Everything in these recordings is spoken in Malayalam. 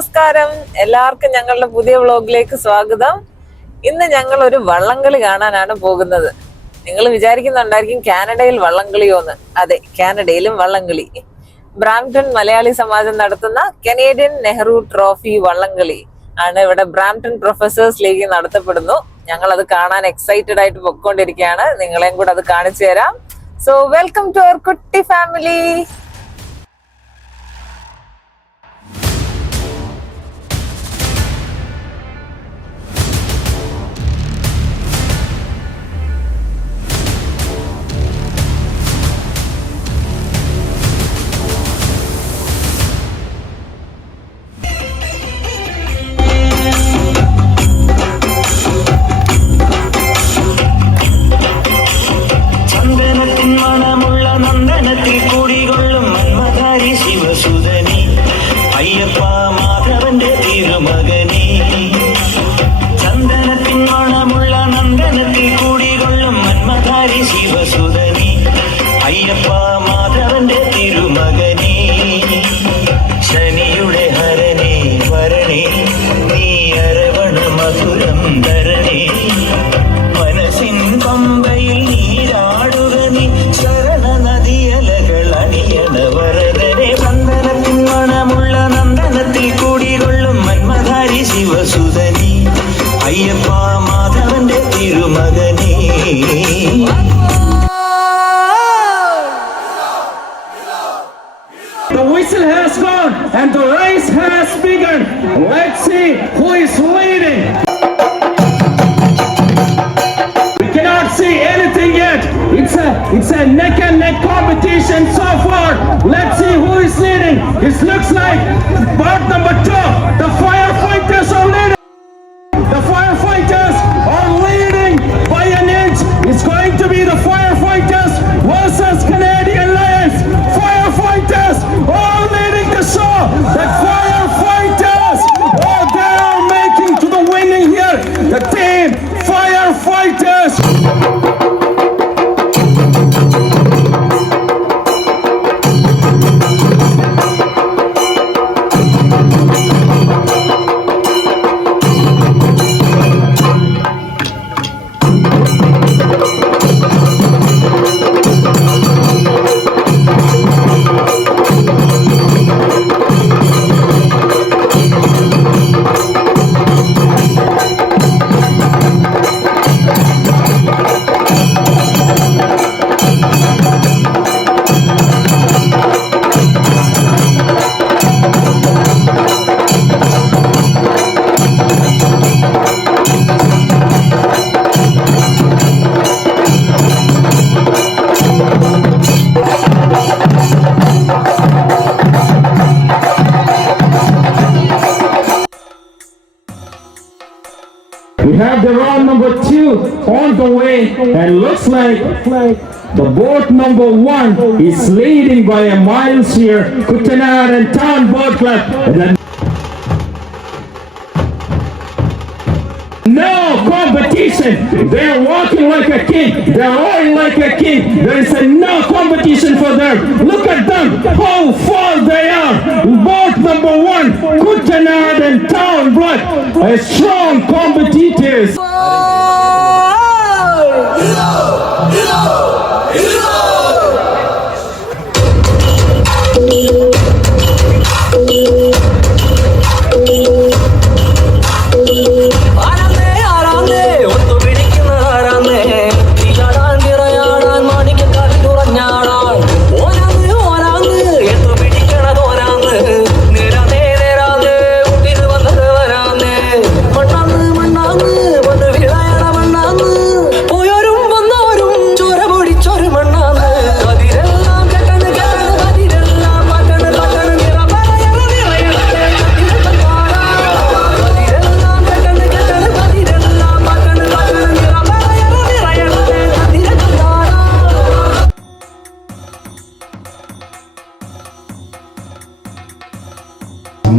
നമസ്കാരം, എല്ലാവർക്കും ഞങ്ങളുടെ പുതിയ വ്ലോഗിലേക്ക് സ്വാഗതം. ഇന്ന് ഞങ്ങൾ ഒരു വള്ളംകളി കാണാനാണ് പോകുന്നത്. നിങ്ങൾ വിചാരിക്കുന്നുണ്ടായിരിക്കും കാനഡയിൽ വള്ളംകളിയോന്ന്. അതെ, കാനഡയിലും വള്ളംകളി. ബ്രാംപ്ടൺ മലയാളി സമാജം നടത്തുന്ന കനേഡിയൻ നെഹ്റു ട്രോഫി വള്ളംകളി ആണ് ഇവിടെ ബ്രാംപ്ടൺ പ്രൊഫസേഴ്സ് ലീഗ് നടത്തപ്പെടുന്നു. ഞങ്ങൾ അത് കാണാൻ എക്സൈറ്റഡ് ആയിട്ട് പൊയ്ക്കൊണ്ടിരിക്കുകയാണ്. നിങ്ങളെയും കൂടെ അത് കാണിച്ചു തരാം. സോ വെൽക്കം ടു അവർ കുട്ടി family. The whistle has gone and the race has begun. Let's see who is leading. We cannot see anything yet. It's a neck and neck competition so far. Let's see who is leading. It looks like part number 2. The firefighters are leading. The firefighters are leading by an inch. It's going to be the firefighters versus Canadian Lions. Firefighters are leading the show. The firefighters, they are making to the winning here. The team firefighters. We have the round number 2 on the way, and looks like the boat number 1 is leading by a mile here. Kuttanad and Town Boat Club. No competition. They're walking like a king. They're rolling like a king. There is no competition for them. Look at them, how far they are. Boat number 1, Kuttanad and Town Blood, a strong competitors.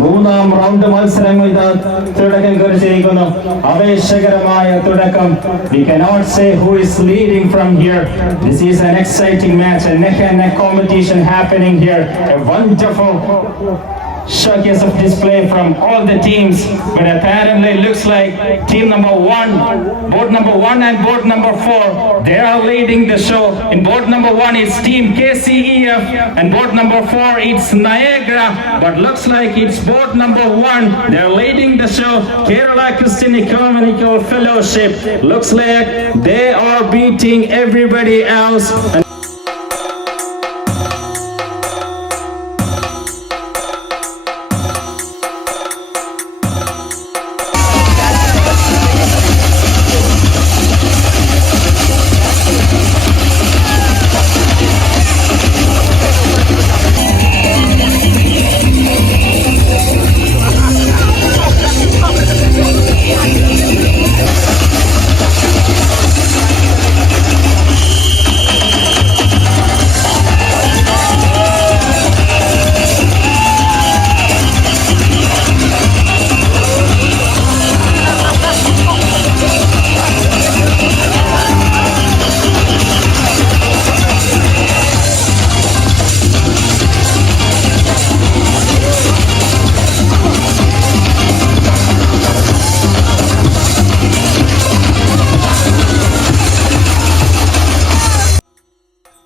മൂന്നാം റൗണ്ട് മത്സരങ്ങൾ തുടക്കം കുറിച്ചിരിക്കുന്നു. ആവേശകരമായ തുടക്കം. We cannot say who is leading from here. This is an exciting match, a neck and neck competition happening here. A wonderful showcase of display from all the teams, but apparently it looks like team number 1, boat number 1 and boat number 4, they are leading the show. In boat number 1 it's team KCEF and boat number 4 it's Niagara, but looks like it's boat number 1, they are leading the show. Kerala Christian Ecumenical Fellowship, looks like they are beating everybody else.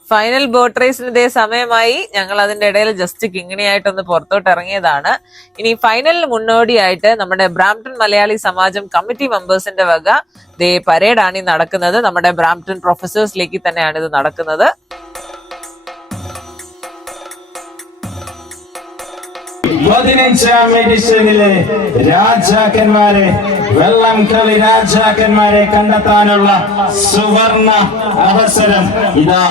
Final boat റേസിന് ഇതേ സമയമായി. ഞങ്ങൾ അതിന്റെ ഇടയിൽ ജസ്റ്റ് കിങ്ങിണിയായിട്ടൊന്ന് പുറത്തോട്ട് ഇറങ്ങിയതാണ്. ഇനി ഫൈനലിന് മുന്നോടിയായിട്ട് നമ്മുടെ ബ്രാംപ്ടൺ മലയാളി സമാജം കമ്മിറ്റി മെമ്പേഴ്സിന്റെ വക ദേ പരേഡാണ് ഈ നടക്കുന്നത്. നമ്മുടെ ബ്രാംപ്ടൺ പ്രൊഫസേഴ്സിലേക്ക് തന്നെയാണ് ഇത് നടക്കുന്നത്. 15ാം എഡിഷനിലെ രാജാക്കന്മാരെ, വെള്ളം കളി രാജാക്കന്മാരെ കണ്ടെത്താനുള്ള സുവർണ അവസരം ഇതാ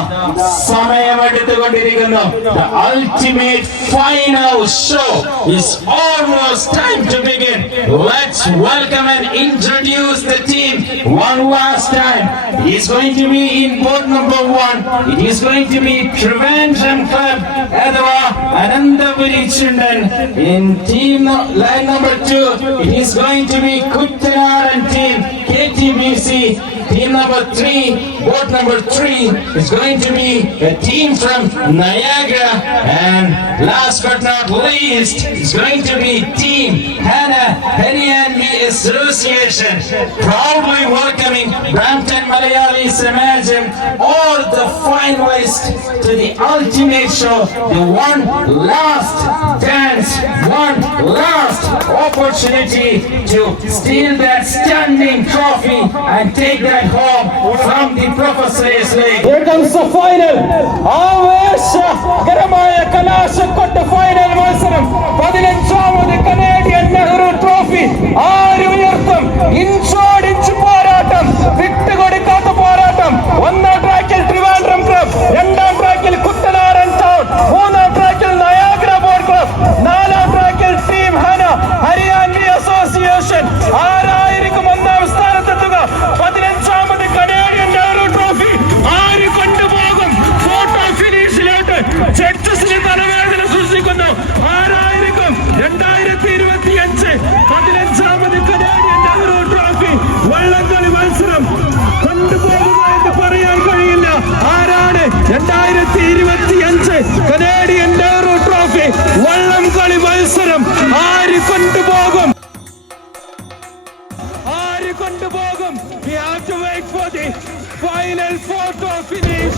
സമയമെടുത്തുകൊണ്ടിരിക്കുന്നു. The ultimate final show is almost time to begin. Let's welcome and introduce the team one last time. It is going to be in boat number 1. It is going to be Trivandrum Club അഥവാ അനന്തപുരി ചുണ്ടൻ. In team line number 2, it is going to be Kuttanaran team KTBC. Team number 3, boat number 3 is going to be a team from Niagara, and last but not least is going to be team Hannah Herianvi Association, proudly welcoming Brampton Malayali Samajam, all the finalists to the ultimate show, the one last dance, one last opportunity to steal that standing trophy and take that home from the Professors League. Here comes the final. ആവേശകരമായ കലാശക്കൊട്ട് ഫൈനൽ മത്സരം. 15ാമത് കനേഡിയൻ നെഹ്റു ട്രോഫി ആര് ഉയർത്തും? ഇഞ്ചോടിഞ്ച് പോരാട്ടം, വിട്ടുകൊടുക്കാത്ത പോരാട്ടം. 1ാം ട്രാക്കിൽ ട്രിവാൻഡ്രം ക്ലബ്, 2ാം ട്രാക്കിൽ കുട്ടനാടൻ ടൗൺ, 3ാം ട്രാക്കിൽ നയാഗ്ര ബോട്ട് ക്ലബ്, 4ാം ട്രാക്കിൽ ടീം ഹന ഹരിയാൻവി അസോസിയേഷൻ. ആരായിരിക്കും 1ാം സ്ഥാനത്തെത്തുക? 15ാമത് കനേഡിയൻ നെഹ്റു ട്രോഫി ആര് കൊണ്ടുപോകും ഫോട്ടോ ഫിനിഷിലോട്ട്? ജഡ്ജസിന് തലവേദന സൃഷ്ടിക്കുന്നു. ആരായിരിക്കും 2025 15ാമത് കനേഡിയൻ നെഹ്റു ട്രോഫി വള്ളംകളി മത്സരം കൊണ്ടുപോകുക എന്ന് പറയാൻ കഴിയില്ല. ആരാണ് 2025 കനേഡിയൻ നെഹ്റു ട്രോഫി വള്ളംകളി മത്സരം ആര് കൊണ്ടുപോകും? ആര് കൊണ്ടുപോകും? We have to wait for the final photo finish.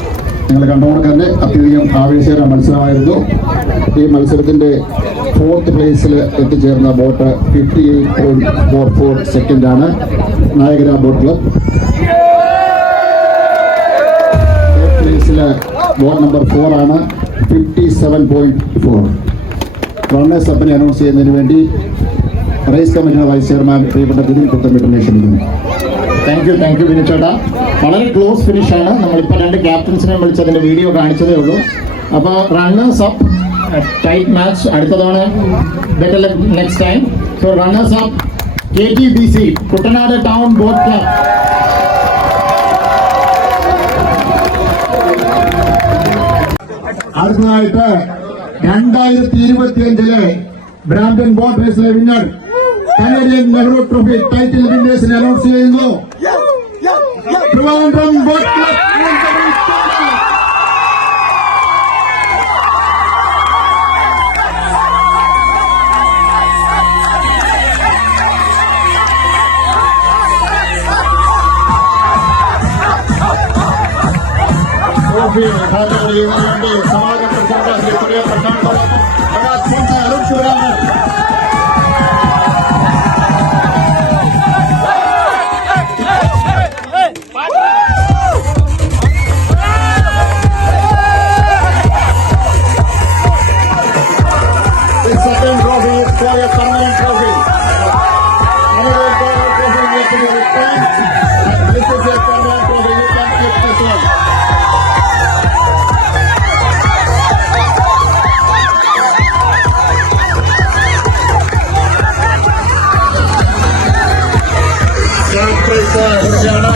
നിങ്ങൾ കണ്ടുകൊണ്ട് തന്നെ അത്യധികം ആവേശകര മത്സരമായിരുന്നു. ഈ മത്സരത്തിന്റെ 4th പ്ലേസിൽ എത്തിച്ചേർന്ന ബോട്ട് 58.44 സെക്കൻഡാണ് നായകര ബോട്ട് ക്ലബ്. 3rd പ്ലേസിൽ ബോട്ട് നമ്പർ 4 ആണ് 57.4. റണ്ണേഴ്സ് അപ്പിനെ അനൗൺസ് ചെയ്യുന്നതിന് വേണ്ടി റേസ് കമ്മിറ്റിയുടെ വൈസ് ചെയർമാൻ പ്രിയപ്പെട്ട ദിദിൻ പുത്തൻവീട്ടിനെ ക്ഷണിക്കുന്നു. താങ്ക് യു വിനിച്ചേട്ടാ. വളരെ ക്ലോസ് ഫിനിഷാണ്. നമ്മളിപ്പോൾ 2 ക്യാപ്റ്റൻസിനെ വിളിച്ച് അതിൻ്റെ വീഡിയോ കാണിച്ചതേ ഉള്ളൂ. അപ്പോൾ റണ്ണേഴ്സ് അപ്പ് ടൈറ്റ് മാച്ച്. അടുത്ത തവണ better next time. So runners up KTBC Kuttanad town boat club. അടുത്തതായിട്ട് 2025 ബ്രാംപ്ടൺ ബോട്ട് റേസിലെ winner Canadian Nehru trophy title വിന്നേഴ്സിനെ അനൗൺസ് ചെയ്യുന്നു. Trivandrum boat club. 2025 trophy hand ചെയ്യുന്നതിന് വേണ്ടി സമാജം president Shri Priya Prashanth Arun Sivaraman. The second trophy is for a permanent trophy. Another trophy needs to be returned. And this is a permanent trophy. You can keep this one. Grand prize കൊടുക്കുകയാണ്.